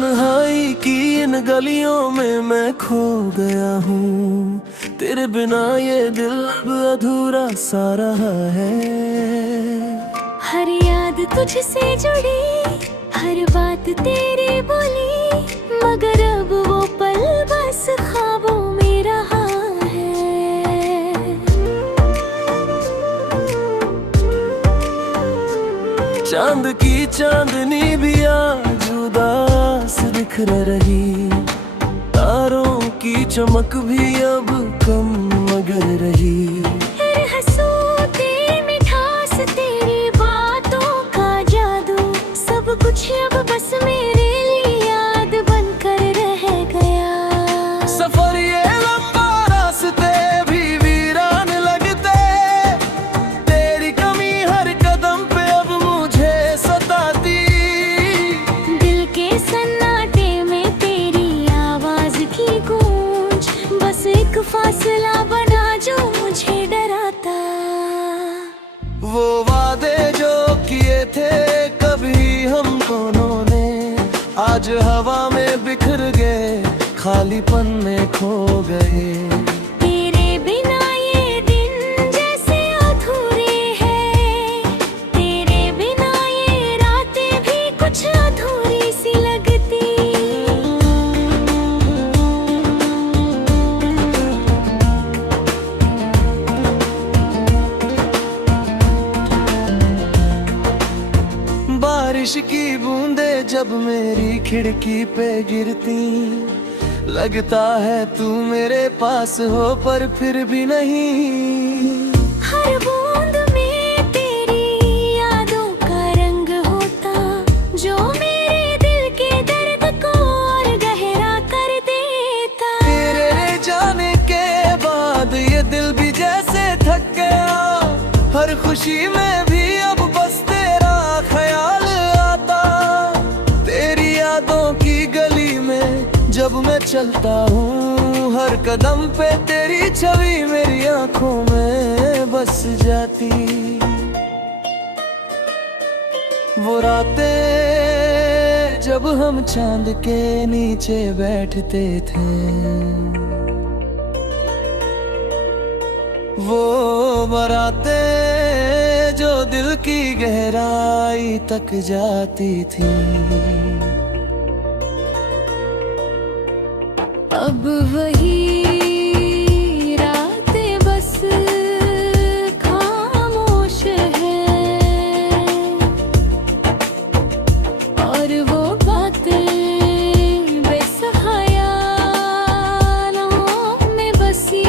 तन्हाई की इन गलियों में मैं खो गया हूँ। तेरे बिना ये दिल अब अधूरा सा रहा है। हर याद तुझसे जुड़ी, हर बात तेरी बोली, मगर अब वो पल बस ख्वाबों में रहा है। चांद की चांदनी भी आज उदास दिख रही, तारों की चमक भी अब कम मगर रही। कुछ अब बस मेरे लिए याद बनकर रह गया। सफर ये लंबा, रास्ते भी वीरान लगते, तेरी कमी हर कदम पे अब मुझे सताती। दिल के सन्नाटे में तेरी आवाज की गूंज, बस एक फासला बना जो मुझे डराता। वो वादे जो किए थे कभी हम दोनों ने, आज हवा में बिखर गए, खालीपन में खो गए। तेरे बिना ये दिन जैसे अधूरे हैं, तेरे बिना ये रातें भी कुछ अधूरी सी लगती। बारिश की बूंदे जब मेरी खिड़की पे गिरती, लगता है तू मेरे पास हो पर फिर भी नहीं। हर बूंद में तेरी यादों का रंग होता, जो मेरे दिल के दर्द को और गहरा कर देता। तेरे जाने के बाद ये दिल भी जैसे थक गया, हर खुशी में भी अब बस तेरा ख्याल आता। तेरी यादों की गली में जब मैं चलता हूँ, हर कदम पे तेरी छवि मेरी आंखों में बस जाती। वो रातें जब हम चांद के नीचे बैठते थे, वो बारातें जो दिल की गहराई तक जाती थी। अब वही रातें बस खामोश है, और वो बातें बेसहाया नाम में बसी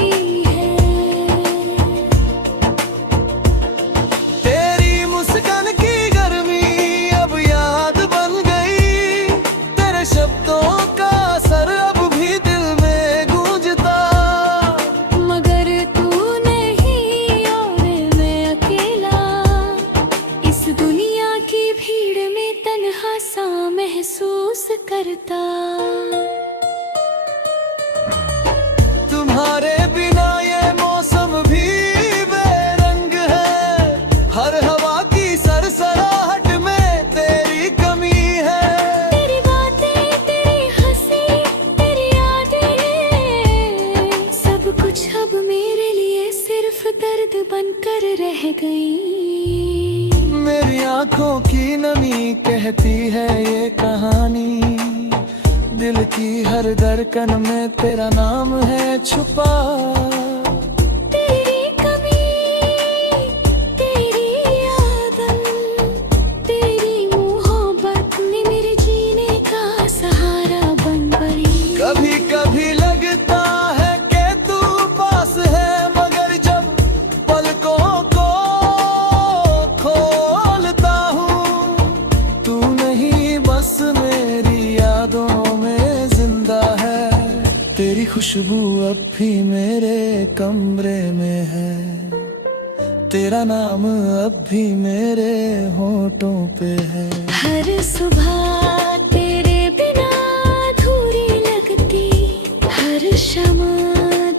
है। तेरी मुस्कान की गर्मी अब याद बन गई, तेरे शब्दों का असर अब भी दिल में गूंजता। मगर तू नहीं और मैं अकेला, इस दुनिया की भीड़ में तन्हा सा महसूस करता। तुम्हारे बिना ये मौसम भी बेरंग है, हर हवा की सरसराहट में तेरी कमी है। तेरी बातें, तेरी हंसी, तेरी यादें, सब कुछ अब मेरे लिए सिर्फ दर्द बनकर रह गई। मेरी आंखों की नमी कहती है ये कहानी, दिल की हर धड़कन में तेरा नाम है छुपा। तेरी कमी, तेरी यादन, तेरी मोहब्बत ने मेरे जीने का सहारा बन गई। कभी कभी लगता है कि तू पास है, मगर जब पलकों को खोलता हूँ, तू नहीं बस मेरी यादों में जिंदा है। तेरी खुशबू अब भी मेरे कमरे में है, तेरा नाम अब भी मेरे होठों पे है। हर सुबह तेरे बिना अधूरी लगती, हर शमा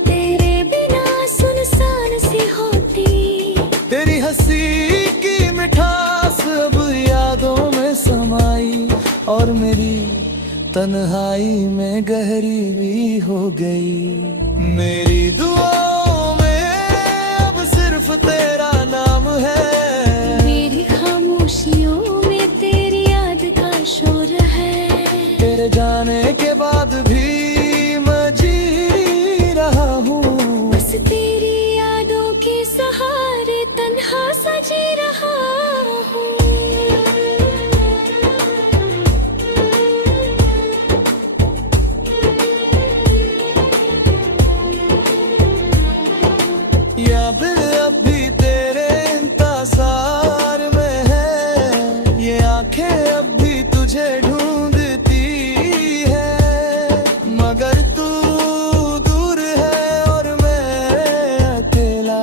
तेरे बिना सुनसान सी होती। तेरी हंसी की मिठास अब यादों में समाई, और मेरी तन्हाई में गहरी भी हो गई। मेरी दुआओं में अब सिर्फ तेरा नाम है, मेरी खामोशियों में तेरी याद का शोर है। तेरे जाने के बाद भी मैं जी रहा हूँ, बस तेरी यादों के सहारे तन्हा सा जी रहा हूँ। याद अब भी तेरे इंतजार में है, ये आंखें अब भी तुझे ढूंढती है, मगर तू दूर है और मैं अकेला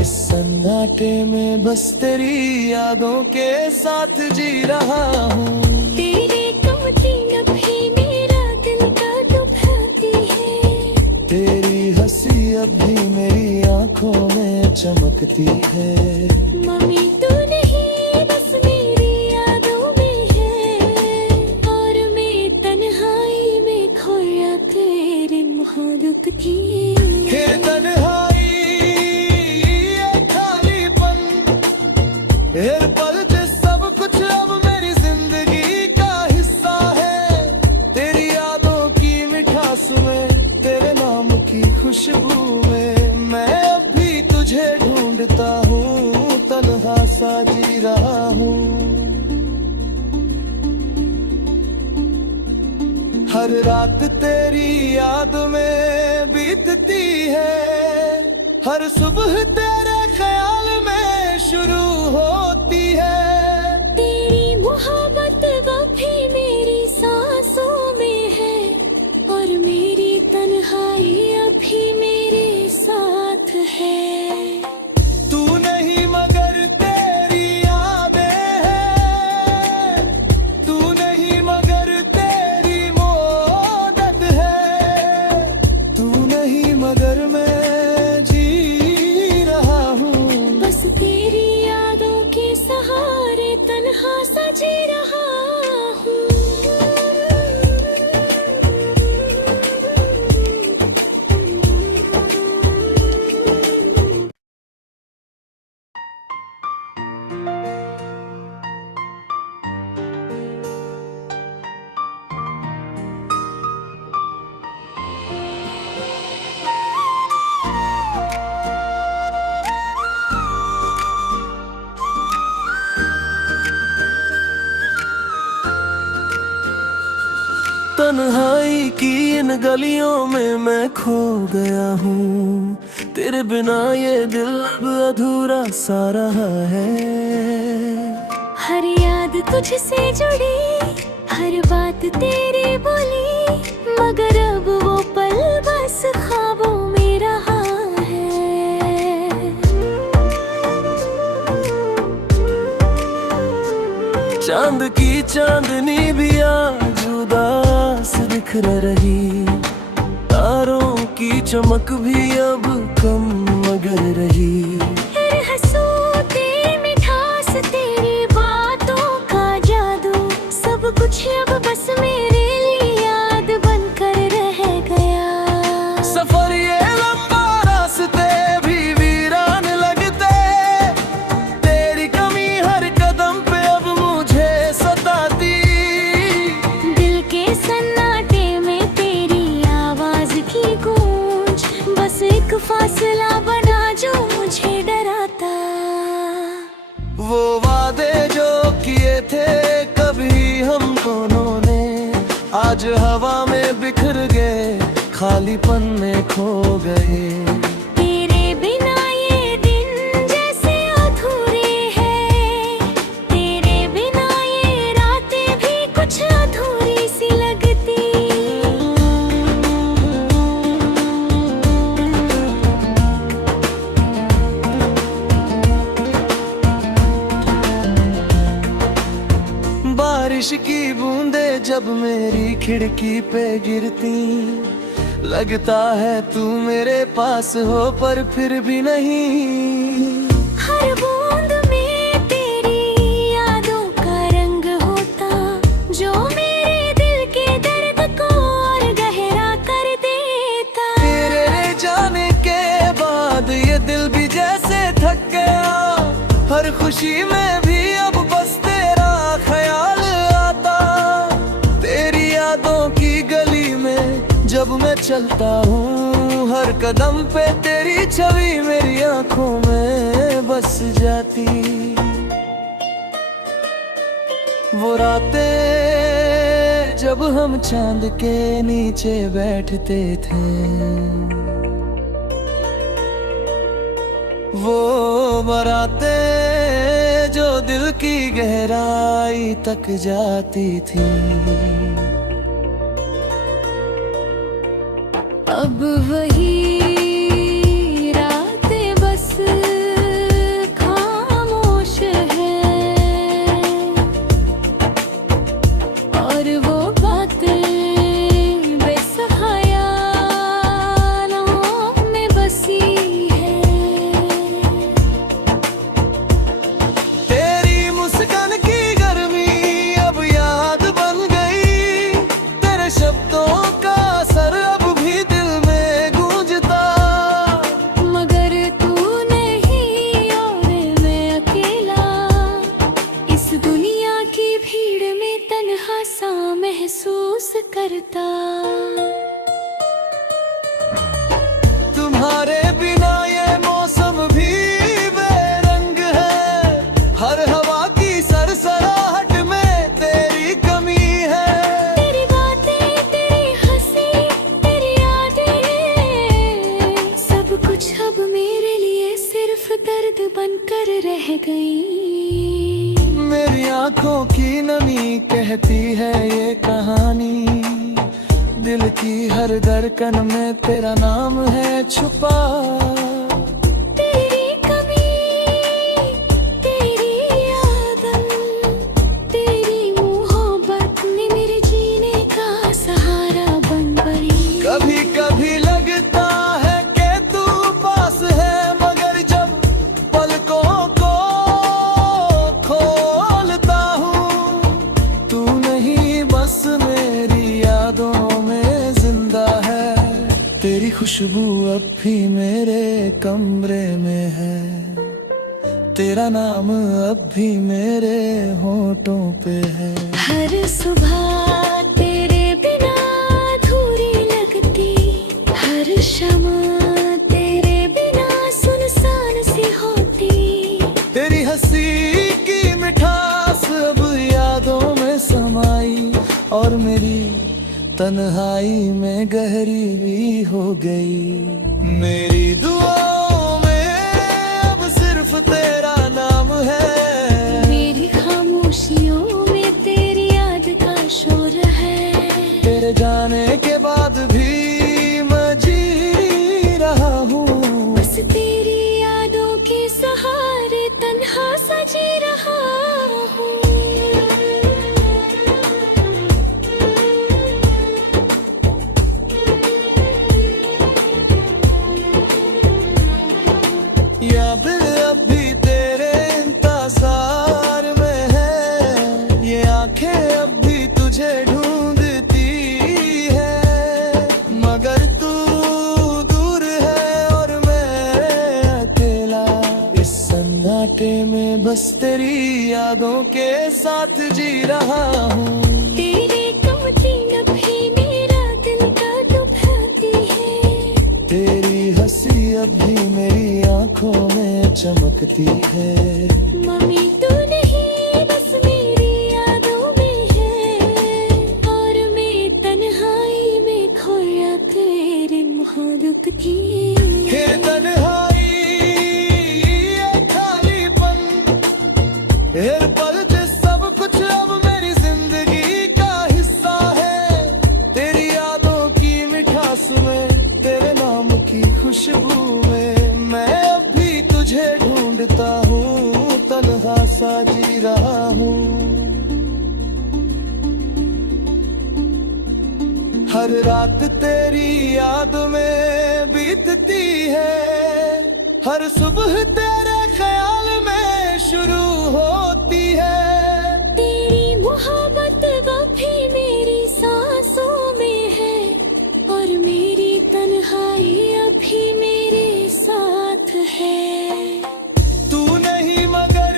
इस सन्नाटे में बस तेरी यादों के साथ जी रहा हूँ। तेरी कमती अभी मेरा दिल का डुबाती है, तेरी हंसी अब भी मेरी आंखों में चमकती है। मम्मी तू नहीं बस मेरी यादों में है, और मैं तन्हाई में खोया तेरी मोहब्बत की। हे तन्हाई ये खालीपन, हर पल से सब कुछ अब मेरी जिंदगी का हिस्सा है। तेरी यादों की मिठास में, तेरे नाम की खुशबू में मैं अब भी तुझे ढूंढता हूँ, तन्हा सा जी रहा हूँ। हर रात तेरी याद में बीतती है, हर सुबह तेरे ख्याल में शुरू होती है। तेरी मोहब्बत वो भी मेरी सांसों में है, और मेरी तन्हाई अभी मेरे साथ है। तू नहीं मगर तेरी यादें हैं, तू नहीं मगर तेरी मोहब्बत है, तू नहीं मगर मैं जी रहा हूँ, बस तेरी यादों के सहारे तन्हा सा जी रहा हूँ। तन्हाई की इन गलियों में मैं खो गया हूँ, तेरे बिना ये दिल अब अधूरा सा रहा है। हर याद तुझसे जुड़ी, हर बात तेरी बोली, मगर अब वो पल बस ख्वाबों में रहा है। चांद की चांदनी भी आज उदास दिख रही, तारों की चमक भी अब कम मगर रही। तेरे हंसू तेरी मिठास तेरी बातों का जादू, सब कुछ अब बस मेरे लिए याद बनकर रह गया। सफर ये लंबा, रास्ते भी वीरान लगते, तेरी कमी हर कदम पे अब मुझे सताती। दिल के सन्नाटे में तेरी आवाज की गूंज, बस एक फासला बना जो मुझे डराता। वो वादे जो किए थे कभी हम दोनों ने, आज हवा में बिखर गए, खालीपन में खो गए। तेरे बिना ये दिन जैसे अधूरे हैं, तेरे बिना ये रातें भी कुछ अधूरी सी लगती। बारिश की बूंदे जब मेरी खिड़की पे गिरती, लगता है तू मेरे पास हो पर फिर भी नहीं। हर बूंद में तेरी यादों का रंग होता, जो मेरे दिल के दर्द हर खुशी में भी अब बस तेरा ख्याल आता। तेरी यादों की गली में जब मैं चलता हूँ, हर कदम पे तेरी छवि मेरी आंखों में बस जाती। वो रातें जब हम चांद के नीचे बैठते थे, वो बारातें जो दिल की गहराई तक जाती थी। अब वही रातें बस खामोश है, और वो बातें बेसहाया नाम में बसी है। तेरी मुस्कान की गर्मी अब याद बन गई, तेरे शब्दों का असर अब भी दिल में गूंजता। मगर तू नहीं और मैं अकेला, इस दुनिया की भीड़ में तन्हा सा महसूस करता। तुम्हारे बिना ये मौसम भी बेरंग है, हर हवा की सरसराहट में तेरी कमी है। तेरी बातें, तेरी हंसी, तेरी यादें, सब कुछ अब मेरे लिए सिर्फ दर्द बनकर रह गई। मेरी आंखों की नमी कहती है ये कहानी, दिल की हर धड़कन में तेरा नाम है छुपा। तेरी कमी, तेरी यादन, तेरी मोहब्बत ने मेरे जीने का सहारा बन गई। कभी कभी लगता है कि तू पास है, मगर जब पलकों को खोलता हूँ, तू नहीं बस मेरी यादों में जिंदा है। तेरी खुशबू अब भी मेरे कमरे में है, तेरा नाम अब भी मेरे होठों पे है। हर सुबह तेरे बिना अधूरी लगती, हर शमा तेरे बिना सुनसान सी होती। तेरी हंसी की मिठास अब यादों में समाई, और मेरी तन्हाई में गहरी भी हो गई। मेरी दुआओं में अब सिर्फ तेरा नाम है, मेरी खामोशियों में तेरी याद का शोर है। तेरे जाने के बाद भी मैं जी रहा हूँ, बस तेरी यादों के सहारे तन्हा सा जी रहा हूँ। याद अब भी तेरे इंतजार में है, ये आंखें अब भी तुझे ढूंढती है। मगर तू दूर है और मैं अकेला, इस सन्नाटे में बस तेरी यादों के साथ जी रहा हूँ। तेरी कमती नभी मेरा दिल का दुखाती है, तेरी हंसी अब भी मेरी आंखों में चमकती है। मम्मी तू नहीं बस मेरी यादों में है, और मैं तन्हाई में खोया तेरी मोहब्बत की। हे तन्हाई, ये खालीपन, हर पल से सब कुछ अब मेरी जिंदगी का हिस्सा है। तेरी यादों की मिठास में, तेरे नाम की खुशबू में, मैं अब भी तुझे ढूंढता हूँ, तन्हा सा जी रहा हूँ। हर रात तेरी याद में बीतती है, हर सुबह तेरे ख्याल में शुरू होती है। तेरी मोहब्बत वो भी मेरी सांसों में है, और मेरी तन्हाई अभी मेरे साथ है। तू नहीं मगर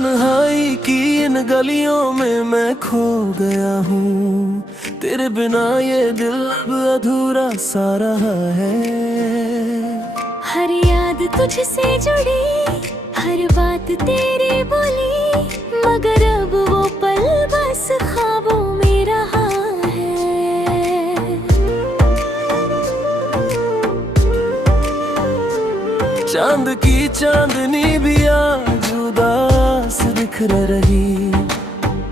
तन्हाई की इन गलियों में मैं खो गया हूँ। तेरे बिना ये दिल अब अधूरा सा रहा है। हर याद तुझसे जुड़ी, हर बात तेरी बोली, मगर अब वो पल बस ख्वाबों में रहा है। चांद की चांदनी भी आज उदास दिख रही,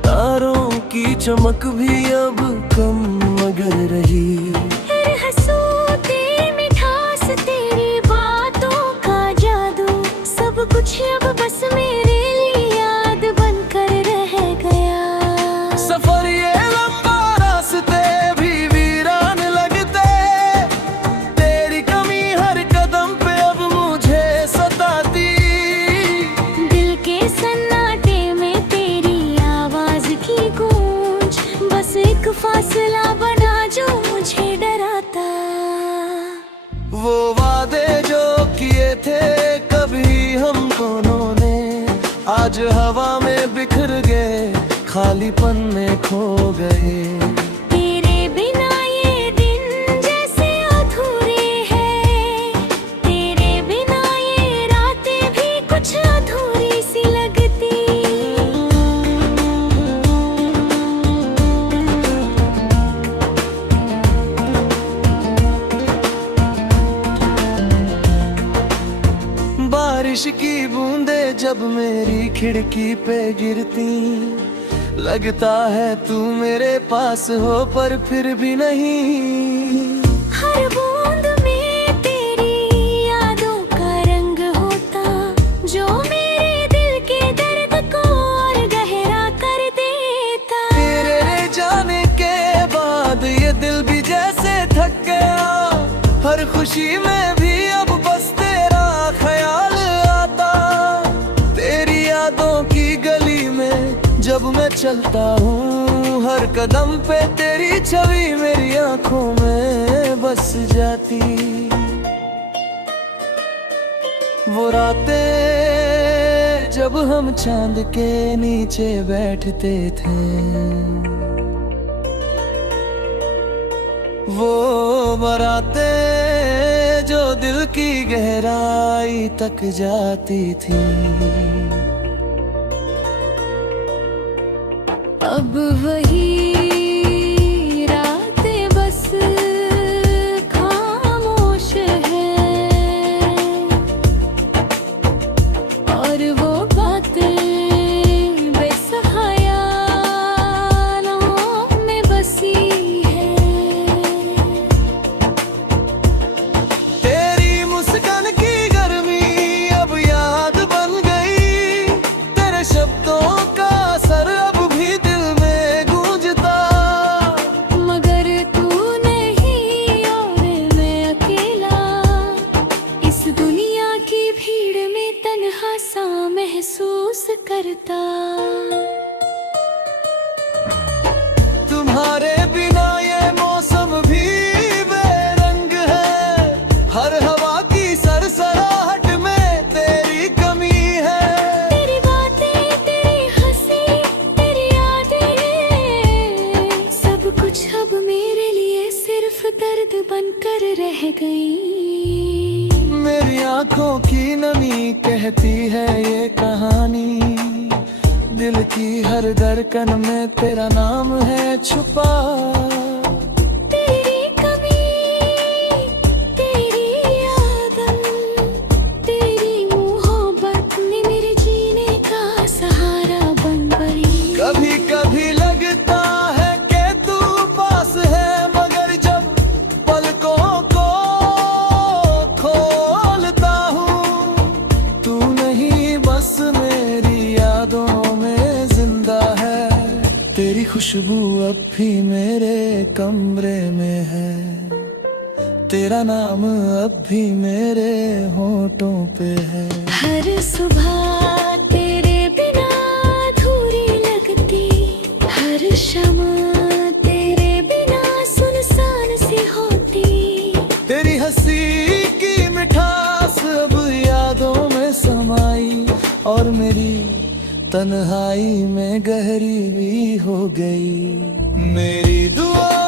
तारों की चमक भी अब कम मगर रही। तेरे हंसों तेरी मिठास तेरी बातों का जादू, सब कुछ अब बस मेरे लिए याद बनकर रह गया। सफर ये लंबा रास्ते भी वीरान लगते, तेरी कमी हर कदम पे अब मुझे सताती। दिल के सन्नाटे में तेरी आवाज की गूंज, बस एक फासला बना जो मुझे डराता। वो वादे जो किए थे कभी हम दोनों ने, आज हवा में बिखर गए, खालीपन में खो गए। तेरे बिना ये दिन जैसे अधूरे हैं, तेरे बिना ये रातें भी कुछ अधूरी सी लगती। बारिश की बूंदे जब मेरी खिड़की पे गिरती, लगता है तू मेरे पास हो पर फिर भी नहीं। हर बूंद में तेरी यादों का रंग होता, जो मेरे दिल के दर्द को और गहरा कर देता। तेरे जाने के बाद ये दिल भी जैसे थक गया, हर खुशी में भी अब बस तेरा ख्याल आता। तेरी यादों की गली में जब मैं चलता हूँ, हर कदम पे तेरी छवि मेरी आंखों में बस जाती। वो रातें जब हम चांद के नीचे बैठते थे, वो बारातें जो दिल की गहराई तक जाती थी। अब वही रातें बस खामोश है, और वो बातें बेसहाया नाम में बसी है। तेरी मुस्कान की गर्मी अब याद बन गई, तेरे शब्दों का असर अब भी दिल में गूंजता। मगर तू नहीं और मैं अकेला, इस दुनिया की भीड़ में तन्हा सा महसूस करता। तुम्हारे बिना ये मौसम भी बेरंग है, हर हवा की सरसराहट में तेरी कमी है। तेरी बातें तेरी हंसी तेरी यादें, सब कुछ अब मेरे लिए सिर्फ दर्द बनकर रह गई। मेरी आंखों की नमी कहती है ये कहानी, दिल की हर धड़कन में तेरा नाम है छुपा। तेरी कमी तेरी यादन तेरी मोहब्बत ने मेरे जीने का सहारा बन गई। कभी कभी लगता है कि तू पास है, मगर जब पलकों को खोलता हूँ, तू नहीं बस मेरी यादों में जिंदा है। तेरी खुशबू अब भी मेरे कमरे में है, तेरा नाम अब भी मेरे होठों पे है। हर सुबह तेरे बिना अधूरी लगती, हर शमा तेरे बिना सुनसान सी होती। तेरी हंसी की मिठास अब यादों में समाई, और मेरी तन्हाई में गहरी भी हो गई। मेरी दुआ